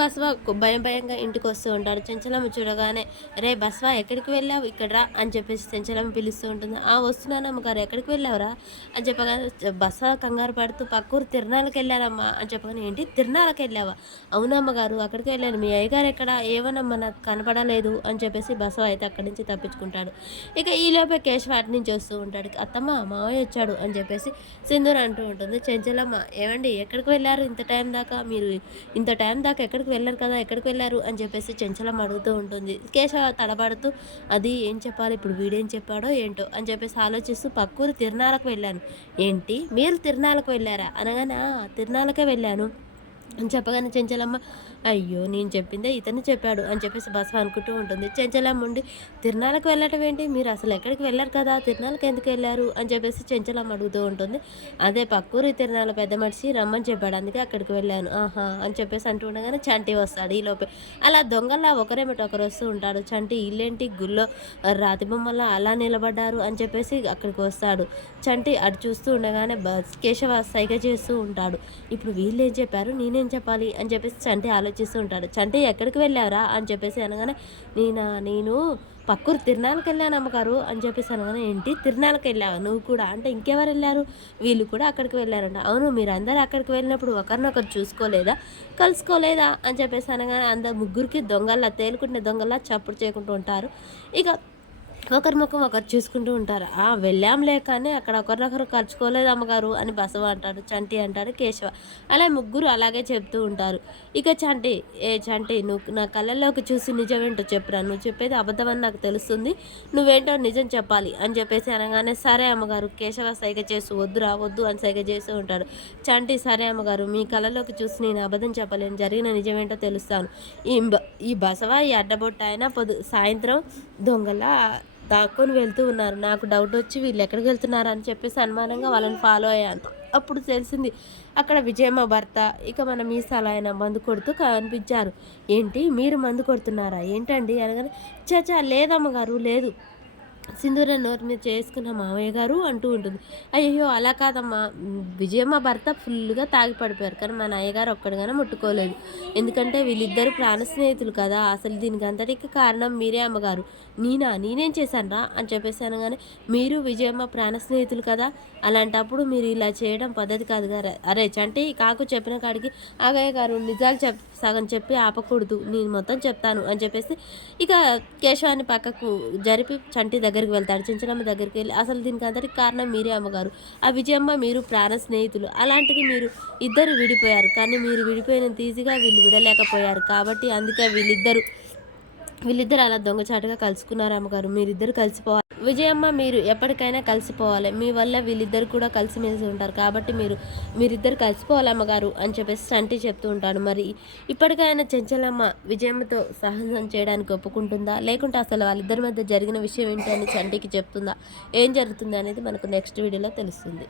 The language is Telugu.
బస్వా భయంగా ఇంటికి వస్తూ ఉంటాడు. చెంచలమ్మ చూడగానే, రే బస్వా ఎక్కడికి వెళ్ళావు, ఇక్కడ రా అని చెప్పేసి చెంచలమ్మ పిలుస్తూ ఉంటుంది. వస్తున్నాను అమ్మగారు, ఎక్కడికి వెళ్ళావురా అని చెప్పగానే బస్వా కంగారు పడుతూ, పక్కూరు తిరణాలకు వెళ్ళానమ్మా అని చెప్పగానే, ఏంటి తిరణాలకు వెళ్ళావా, అవునా అమ్మగారు అక్కడికి వెళ్ళాను, మీ అయ్యగారు ఎక్కడ, ఏమనమ్మా నాకు కనపడలేదు అని చెప్పేసి బస్వా అయితే అక్కడి నుంచి తప్పించుకుంటాడు. ఇక ఈలోపే కేశవ అటు నుంచి వస్తూ ఉంటాడు. అత్తమ్మ మావయ్య వచ్చాడు అని చెప్పేసి సింధూర అంటూ ఉంటుంది. చెంచలమ్మ, ఏమండి ఎక్కడికి వెళ్ళారు ఇంత టైం దాకా, మీరు ఇంత టైం దాకా ఎక్కడికి వెళ్లారు కదా, ఎక్కడికి వెళ్లారు అని చెప్పేసి చెంచలమ్మ అడుగుతూ ఉంటుంది. కేశవ తడబడుతూ, అది ఏం చెప్పాలి ఇప్పుడు, వీడేం చెప్పాడో ఏంటో అని చెప్పేసి ఆలోచిస్తూ, పక్కూరు తిరణాలకు వెళ్ళాను. ఏంటి మీరు తిరణాలకు వెళ్ళారా అనగానే, తిరణాలకే వెళ్ళాను అని చెప్పగానే చెంచలమ్మ, అయ్యో నేను చెప్పిందే ఇతను చెప్పాడు అని చెప్పేసి బసవ అనుకుంటూ ఉంటుంది. చెంచలమ్మ ఉండి, తిరునాళ్ళకి వెళ్ళటం ఏంటి, మీరు అసలు ఎక్కడికి వెళ్ళారు కదా, తిరునాళ్ళకి ఎందుకు వెళ్ళారు అని చెప్పేసి చెంచలమ్మ అడుగుతూ ఉంటుంది. అదే పక్కూరి తిరునాళ్ళ పెద్ద మనిషి రమ్మని చెప్పాడు, అందుకే అక్కడికి వెళ్ళాను ఆహా అని చెప్పేసి అంటూ ఉండగానే చంటి వస్తాడు. ఈలోపే అలా దొంగల్లా ఒకరేమిటి ఒకరు వస్తూ ఉంటాడు. చంటి ఇల్లేంటి గుళ్ళో రాతి బొమ్మల్లో అలా నిలబడ్డారు అని చెప్పేసి అక్కడికి వస్తాడు. చంటి అటు చూస్తూ ఉండగానే కేశవ సైగ చేస్తూ ఉంటాడు. ఇప్పుడు వీళ్ళు ఏం చెప్పారు, నేనేం చెప్పాలి అని చెప్పేసి చంటి ఆలోచిస్తూ ఉంటాడు. చంటి ఎక్కడికి వెళ్ళావురా అని చెప్పేసి అనగానే, నేను పక్కూరు తిరునాళ్ళకి వెళ్ళాను అమ్మగారు అని చెప్పేసి అనగానే, ఏంటి తిరునాళ్ళకి వెళ్ళావా నువ్వు కూడా అంటే, ఇంకెవరు వెళ్ళారు, వీళ్ళు కూడా అక్కడికి వెళ్ళారంట, అవును మీరందరూ అక్కడికి వెళ్ళినప్పుడు ఒకరినొకరు చూసుకోలేదా, కలుసుకోలేదా అని చెప్పేసి అనగానే, అందరు ముగ్గురికి దొంగల్లా తేలుకుంటే దొంగల్లా చప్పుడు చేయకుంటూ ఉంటారు. ఇక ఒకరి ముఖం ఒకరు చూసుకుంటూ ఉంటారు. వెళ్ళాంలే కానీ అక్కడ ఒకరినొకరు కలుసుకోలేదు అమ్మగారు అని బసవ అంటాడు. చంటి అంటాడు, కేశవ. అలా ముగ్గురు అలాగే చెప్తూ ఉంటారు. ఇక చంటి, చంటి నువ్వు నా కళ్ళల్లోకి చూసి నిజమేంటో చెప్పురా, నువ్వు చెప్పేది అబద్ధమని నాకు తెలుస్తుంది, నువ్వేంటో నిజం చెప్పాలి అని చెప్పేసి అనగానే, సరే అమ్మగారు కేశవ సైగ చేస్తూ, వద్దురా వద్దు అని సైగ చేస్తూ ఉంటాడు. చంటి, సరే అమ్మగారు మీ కళ్ళలోకి చూసి నేను అబద్ధం చెప్పలేను, జరిగిన నిజమేంటో తెలుస్తాను. ఈ బసవ ఈ అడ్డబొట్ట అయినా సాయంత్రం దొంగల దాక్కొని వెళ్తూ ఉన్నారు, నాకు డౌట్ వచ్చి వీళ్ళు ఎక్కడికి వెళ్తున్నారు అని చెప్పేసి అనుమానంగా వాళ్ళని ఫాలో అయ్యాను. అప్పుడు తెలిసింది అక్కడ విజయమ్మ భర్త ఇక మన మీసాలు ఆయన మందు కొడుతూ కనిపించారు. ఏంటి మీరు మందు కొడుతున్నారా ఏంటండి అనగానే, చచా లేదమ్మగారు లేదు, సింధూర నోరు మీద చేసుకున్న మామయ్య గారు అంటూ ఉంటుంది. అయ్యో అలా కాదమ్మా, విజయమ్మ భర్త ఫుల్గా తాగి పడిపోయారు కానీ మన అయ్యగారు ఒక్కడిగానే ముట్టుకోలేదు, ఎందుకంటే వీళ్ళిద్దరు ప్రాణ స్నేహితులు కదా, అసలు దీనికి అంతటికి కారణం మీరే అమ్మగారు, నేనేం చేశానురా అని చెప్పేసి అనగానే, మీరు విజయమ్మ ప్రాణ స్నేహితులు కదా, అలాంటప్పుడు మీరు ఇలా చేయడం పద్ధతి కాదు కదా, అరే చంటి కాకు చెప్పిన కాడికి ఆగయ్య గారు నిజాలు సగం చెప్పి ఆపకూడదు, నేను మొత్తం చెప్తాను అని చెప్పేసి ఇక కేశవాన్ని పక్కకు జరిపి చంటి దగ్గరికి వెళ్తాడు. చెంచలమ్మ దగ్గరికి వెళ్ళి, అసలు దీనికి అందరికి కారణం మీరే అమ్మగారు, ఆ విజయమ్మ మీరు ప్రాణ స్నేహితులు, అలాంటిది మీరు ఇద్దరు విడిపోయారు కానీ మీరు విడిపోయినంత ఈజీగా వీళ్ళు విడలేకపోయారు కాబట్టి అందుకే వీళ్ళిద్దరు అలా దొంగచాటుగా కలుసుకున్నారు అమ్మగారు, మీరిద్దరు కలిసిపోవాలి, విజయమ్మ మీరు ఎప్పటికైనా కలిసిపోవాలి, మీ వల్ల వీళ్ళిద్దరు కూడా కలిసిమెలిసి ఉంటారు కాబట్టి మీరిద్దరు కలిసిపోవాలి అమ్మగారు అని చెప్పేసి చంటి చెప్తూ ఉంటాడు. మరి ఇప్పటికైనా చెంచలమ్మ విజయమ్మతో సహనం చేయడానికి ఒప్పుకుంటుందా, లేకుంటే అసలు వాళ్ళిద్దరి మధ్య జరిగిన విషయం ఏంటి అని చంటికి చెప్తుందా, ఏం జరుగుతుంది అనేది మనకు నెక్స్ట్ వీడియోలో తెలుస్తుంది.